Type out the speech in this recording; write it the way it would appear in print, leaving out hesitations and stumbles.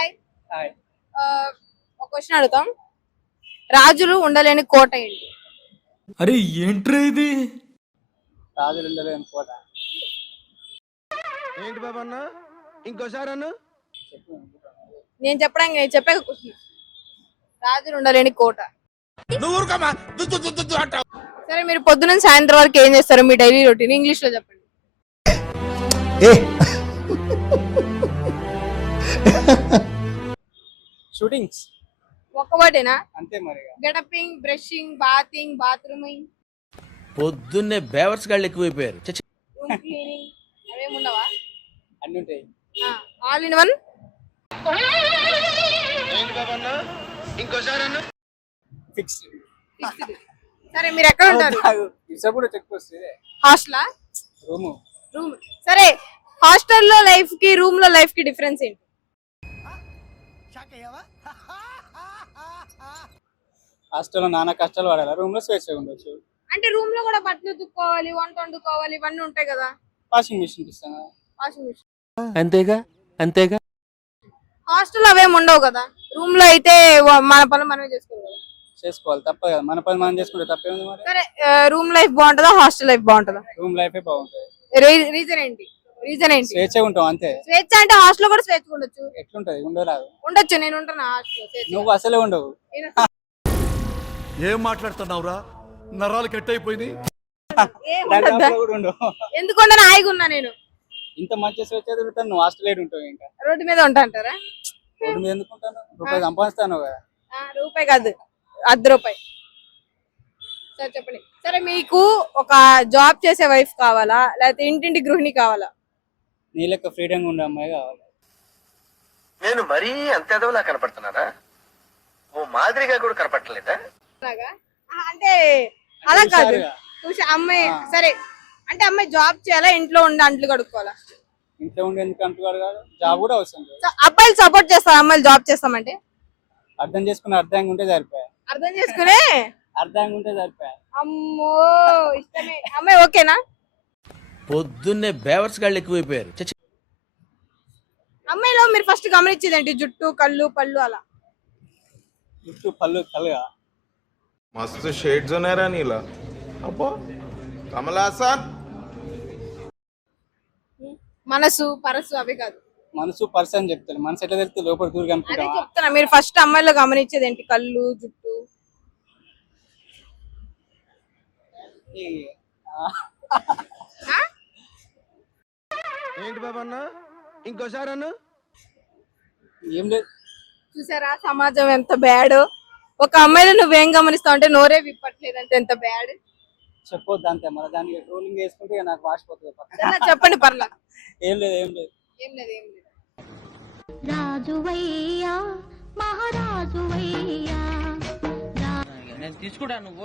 Hi. Hi. ఒక question అడుగుతాం. రాజులు ఉండలేని కోట ఏంటి? అరే ఏంట్రా ఇది? రాజులు ఉండలేని కోట. ఏంటి బాబా అన్న ఇంకోసారి అన్న నేను చెప్పాక క్వశ్చన్. రాజులు ఉండలేని కోట. సరే, మీరు పొద్దున సాయంత్రం వరకు ఏం చేస్తారు? మీ డైలీ రొటీన్ ఇంగ్లీష్ లో చెప్పండి. షూటింగ్స్ ఒక్క వర్డేనా? అంతే మరి. గెటపింగ్, బ్రషింగ్, బాతింగ్, బాత్రూమింగ్, పొద్దున్నే బేవర్స్ గాళ్ళు ఎక్కువైపోయారు. రూమ్ క్లీనింగ్ అవేం ఉండవా? అన్ని ఉంటాయి. All in one. ఏంటి బాబా అన్న ఇంకోసారి అన్న ఫిక్స్. సరే, మీరు ఎక్కడ ఉంటారు? ఇసప్పుడు చెక్ వస్తుంది. హాస్టలా? రూము. రూమ్. సరే, హాస్టల్లో లైఫ్ కి రూమ్ లో లైఫ్ కి డిఫరెన్స్ ఏంటి? హాస్టల్లో నానా కష్టాలు పడాలి, రూమ్ లో స్వేచ్ఛగా ఉండొచ్చు. అంటే రూమ్ లో కూడా బట్టలు ఉతుక్కోవాలి, వంట వండుకోవాలి, ఇవన్నీ ఉంటాయి కదా. వాషింగ్ మిషన్ ఇస్తాం కదా. Washing machine. అంతేగా హాస్టల్ అవేం ఉండవు కదా. రూమ్ లో అయితే మన పనులు మనమే చేసుకోవాలి కదా. చేసుకోవాలి, తప్పదు కదా. మన పని మనం చేసుకుంటే తప్పేముంది మరి. సరే, రూమ్ లైఫ్ బాగుంటుందా హాస్టల్ లైఫ్ బాగుంటుందా? రూమ్ లైఫే బాగుంటుంది. రీజన్ ఏంటి? రీజన్ ఏంటి? స్వేచ్ఛగా ఉంటాం అంతే. స్వేచ్ఛ అంటే హాస్టల్ కూడా స్వేచ్ఛ ఉండొచ్చు. ఎట్లుంటది? ఉండరాదు. ఉండొచ్చు, నేను ఉంటాను హాస్టల్. నువ్వు అసలే ఉండవు. ఏం మాట్లాడుతున్నావురా? నరాలు కట్ అయిపోయింది. కూడా ఉండవు. ఎందుకంటే హాయిగా ఉన్నా నేను. ఇంత మంచి స్వేచ్ఛ తిరుగుతాను, నువ్వు హాస్టల్ ఉంటావు. ఇంకా రోడ్డు మీద ఉంటా అంటారా? రోడ్డు మీద ఎందుకుంటాను? రూపాయి సంపాదిస్తాను కదా. రూపాయి కాదు, ₹1. సరే చెప్పండి. సరే, మీకు ఒక జాబ్ చేసే వైఫ్ కావాలా, లేకపోతే ఇంటింటి గృహిణి కావాలా? నీ లెక్క ఫ్రీడమ్ ఉండే అమ్మాయి కావాలి. నేను మరీ అంత ఎదవలా కనపడుతున్నారా? ఓ మాదిరిగా కూడా కనపడలేదా? అలాగా? అంటే అలా కాదు. హుషారుగా. అమ్మాయి సరే అంటే అమ్మాయి జాబ్ చేయాలా, ఇంట్లో ఉండి అంట్లు కడుక్కోవాలా? ఇంట్లో ఉండి ఎందుకు అంటున్నాడు కాదు, జాబ్ కూడా అవసరం లేదు. అబ్బాయిలు సపోర్ట్ చేస్తారు అమ్మాయిలు జాబ్ చేస్తామంటే? అర్థం చేసుకుని అర్థంగా ఉంటే సరిపోయా. అర్థం చేసుకునే అర్థంగా ఉంటే సరిపోయా. అమ్మో ఇష్టమే. అమ్మాయి ఓకేనా? పొద్దున్నే బేవర్స్ గాళ్ళు ఎక్కువైపోయారు. అమ్మాయిలో మీరు ఫస్ట్ గమనించేది ఏంటి? జుట్టు, కళ్ళు, పళ్ళు అలా? జుట్టు, పళ్ళు, కలుగా. मस्त शेड्स नाही रा नीला अप्पा कमल हासन మనసు, పరసు అవి కాదు. మనసు పర్సన్ చెప్తాను. మనసు ఎట్లా తెలుస్తుంది? లోపల దూరం అదే కనుకుంటా. చెప్తున్నా. మీరు ఫస్ట్ అమ్మాయిలో గమనించేది ఏంటి? కళ్ళు, జుట్టు? ఏంటి బాబా అన్న ఇంకోసారి అన్న ఏం లేదు. చూసారా సమాజం ఎంత బ్యాడ్. ఒక అమ్మాయిలో నువ్వేం గమనిస్తావు అంటే నోరే విప్పట్లేదు అంటే ఎంత బ్యాడ్. చెప్పొద్దు అంతే. మన దానికి ట్రోలింగ్ చేసుకుంటే ఇక నాకు వాసిపోతుంది. చెప్పండి పర్లా. ఏం లేదు, ఏం లేదు. ఏం లేదు, ఏం లేదు. రాజువయ్యా మహారాజువయ్యా నేను తీసుకుంటా నువ్వు